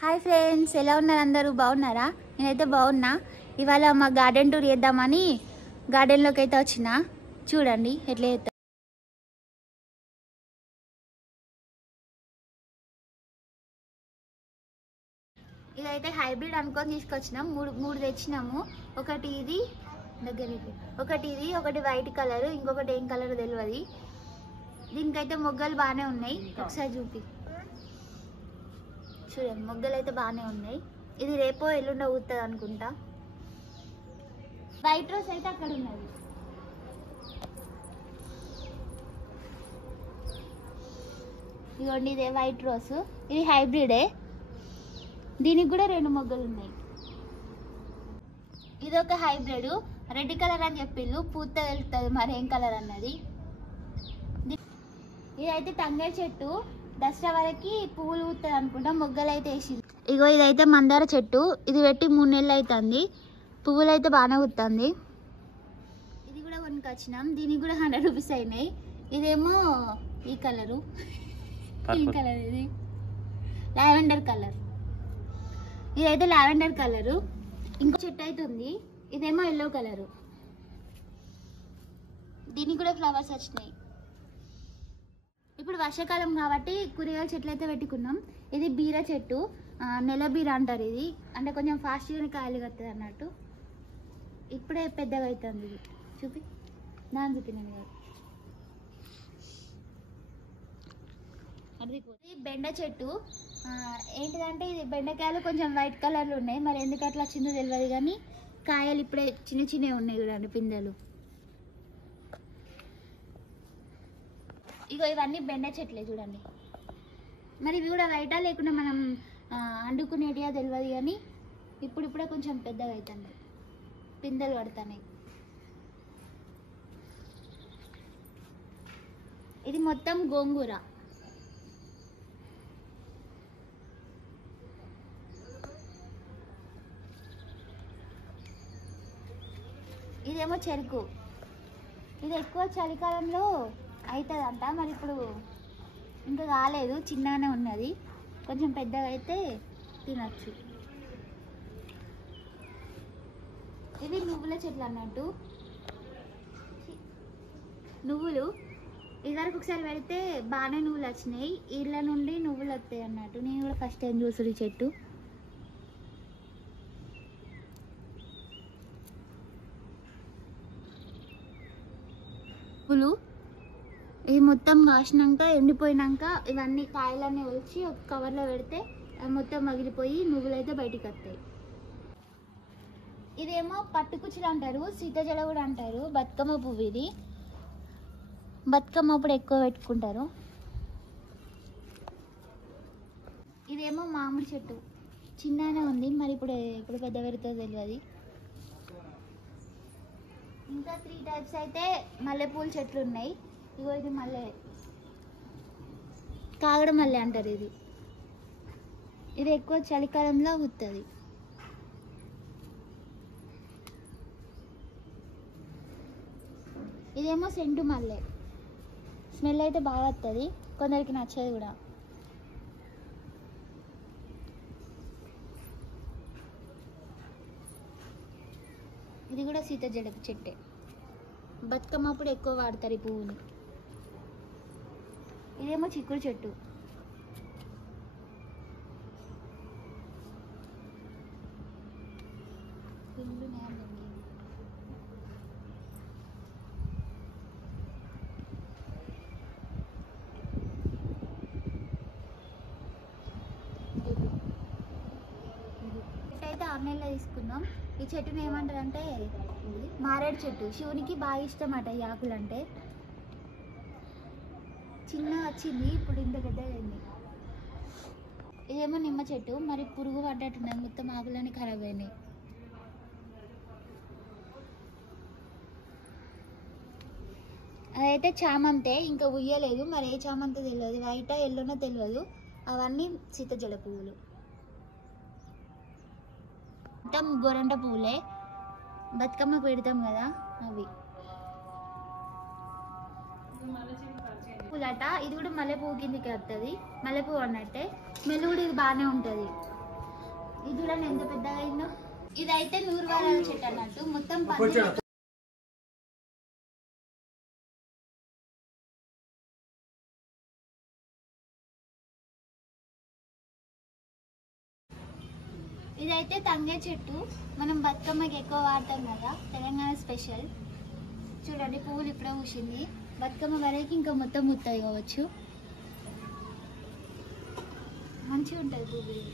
Hi friends, ఎలా ఉన్నారు? అందరూ బాగున్నారా? నేనైతే బాగున్నా. ఇవాళ మా గార్డెన్ టూర్ చేద్దామని గార్డెన్లోకి అయితే వచ్చిన. చూడండి ఎట్లా చేద్దాం. ఇదైతే హైబ్రిడ్ అనుకొని తీసుకొచ్చినాం. మూడు తెచ్చినాము. ఒకటి ఇది దగ్గరికి, ఒకటి వైట్ కలర్, ఇంకొకటి ఏం కలర్ తెలియదు. దీనికైతే మొగ్గలు బాగానే ఉన్నాయి. ఒకసారి చూపి చూడండి, మొగ్గలు అయితే బాగానే ఉన్నాయి. ఇది రేపో ఎల్లుండో ఊతుంది అనుకుంటా. వైట్ రోజ్ అయితే అక్కడ ఉన్నది. ఇదిగోండి, ఇదే వైట్ రోజ్. ఇది హైబ్రిడే. దీనికి కూడా 2 మొగ్గలు ఉన్నాయి. ఇది ఒక హైబ్రిడ్, రెడ్ కలర్ అని చెప్పిండు. పూత వెళ్తుంది మరి ఏం కలర్ అన్నది. ఇదైతే తంగేడు చెట్టు. దసరా వరకు పువ్వులు ఊతుంది అనుకుంటా. మొగ్గలు అయితే వేసింది. ఇగో ఇదైతే మందార చెట్టు. ఇది పెట్టి 3 నెలలు అవుతుంది. పువ్వులు అయితే బాగానే ఊతుంది. ఇది కూడా కొనుకొచ్చినాం. దీనికి కూడా 100 రూపీస్ అయినాయి. ఇదేమో ఈ కలరు, ఈ కలర్, ఇది లావెండర్ కలర్. ఇదైతే లావెండర్ కలరు. ఇంకో చెట్టు అయితే ఉంది. ఇదేమో ఎల్లో కలరు. దీనికి కూడా ఫ్లవర్స్ వచ్చినాయి. ఇప్పుడు వర్షాకాలం కాబట్టి కూరగాయల చెట్లు అయితే పెట్టుకున్నాం. ఇది బీర చెట్టు, నెల బీర అంటారు. ఇది అంటే కొంచెం ఫాస్ట్గానే కాయలు కట్టదు అన్నట్టు. ఇప్పుడే పెద్దగా అవుతుంది. ఇది చూపి, దాని చూపినాను కదా. అది బెండ చెట్టు. ఏంటిదంటే ఇది బెండకాయలు కొంచెం వైట్ కలర్లో ఉన్నాయి. మరి ఎందుకు అట్లా వచ్చిందో తెలియదు, కానీ కాయలు ఇప్పుడే చిన్నవి ఉన్నాయి చూడండి, పిందెలు. ఇగో ఇవన్నీ బెండ చెట్లే చూడండి. మరి ఇవి కూడా వైటా లేకుండా మనం వండుకునేటియా తెలియదు, కానీ ఇప్పుడిప్పుడే కొంచెం పెద్దగా అవుతుంది, పిందెలు పడుతున్నాయి. ఇది మొత్తం గోంగూర. ఇదేమో చెరుకు. ఇది ఎక్కువ చలికాలంలో అవుతుందంట. మరి ఇప్పుడు ఇంకా కాలేదు, చిన్నగానే ఉన్నది. కొంచెం పెద్దగా అయితే తినచ్చు. ఇవి నువ్వుల చెట్లు అన్నట్టు. నువ్వులు ఇదివరకు ఒకసారి పెడితే బాగానే నువ్వులు వచ్చినాయి. ఇళ్ళ నుండి నువ్వులు వస్తాయి అన్నట్టు. నేను కూడా ఫస్ట్ టైం చూసుడు ఈ చెట్టు. పువ్వులు ఇవి మొత్తం కాసినాక ఎండిపోయినాక ఇవన్నీ కాయలన్నీ వచ్చి ఒక కవర్లో పెడితే అవి మొత్తం మగిలిపోయి నువ్వులు అయితే బయటికి వస్తాయి. ఇదేమో పట్టుకుచ్చులు అంటారు, సీతజడ కూడా అంటారు. బతుకమ్మ పువ్వు ఇది. బతుకమ్మ అప్పుడు ఎక్కువ పెట్టుకుంటారు. ఇదేమో మామిడి చెట్టు. చిన్ననే ఉంది, మరి ఇప్పుడు పెద్ద పెరుగుతుందో తెలియదు. ఇంకా 3 టైప్స్ అయితే మల్లెపూల చెట్లు ఉన్నాయి. ఇగో ఇది మల్లె, కాగడ మల్లె అంటారు. ఇది ఎక్కువ చలికాలంలో అవుతుంది. ఇదేమో సెంటు మల్లె. స్మెల్ అయితే బాగా వస్తుంది, కొందరికి నచ్చదు కూడా. ఇది కూడా సీతజడ చెట్టే. బతుకమ్మ అప్పుడు ఎక్కువ వాడతారు ఈ పువ్వుని. ఇదేమో చిక్కుడు చెట్టు. అయితే 6 నెలలు తీసుకున్నాం. ఈ చెట్టుని ఏమంటారు అంటే మారేడు చెట్టు. శివునికి బాగా ఇష్టం అట ఈ ఆకులు అంటే. చిన్న వచ్చింది, ఇప్పుడు ఇంత పెద్దగా అయింది. ఇదేమో నిమ్మ చెట్టు. మరి పురుగు పడ్డట్టున్నాయి, మొత్తం ఆకులన్నీ ఖరాబ్ అయినాయి. అదైతే చామంతే, ఇంకా ఉయ్యలేదు. మరి ఏ చామంతే తెలియదు, వైటా ఎల్లోనో తెలియదు. అవన్నీ సీతజడ పువ్వులు. మొత్తం గోరంట పువ్వులే, బతుకమ్మకు పెడతాం కదా అవి. పూలట. ఇది కూడా మల్లెపువ్వు కిందకి వస్తుంది. మల్లెపువ్వు అన్నట్టే. స్మెల్ కూడా ఇది బాగానే ఉంటుంది. ఇది చూడండి ఎంత పెద్దగా అయిందో. ఇదైతే 100 వారాల చెట్టు అన్నట్టు, మొత్తం పందిరి. ఇదైతే తంగే చెట్టు, మనం బతుకమ్మకి ఎక్కువ వాడతాం కదా, తెలంగాణ స్పెషల్. చూడండి పువ్వులు ఇప్పుడే పూసింది, బతుకమ్మ వరకు ఇంకా మొత్తం ముత్తాయి కావచ్చు, మంచిగా ఉంటుంది పువ్వులు.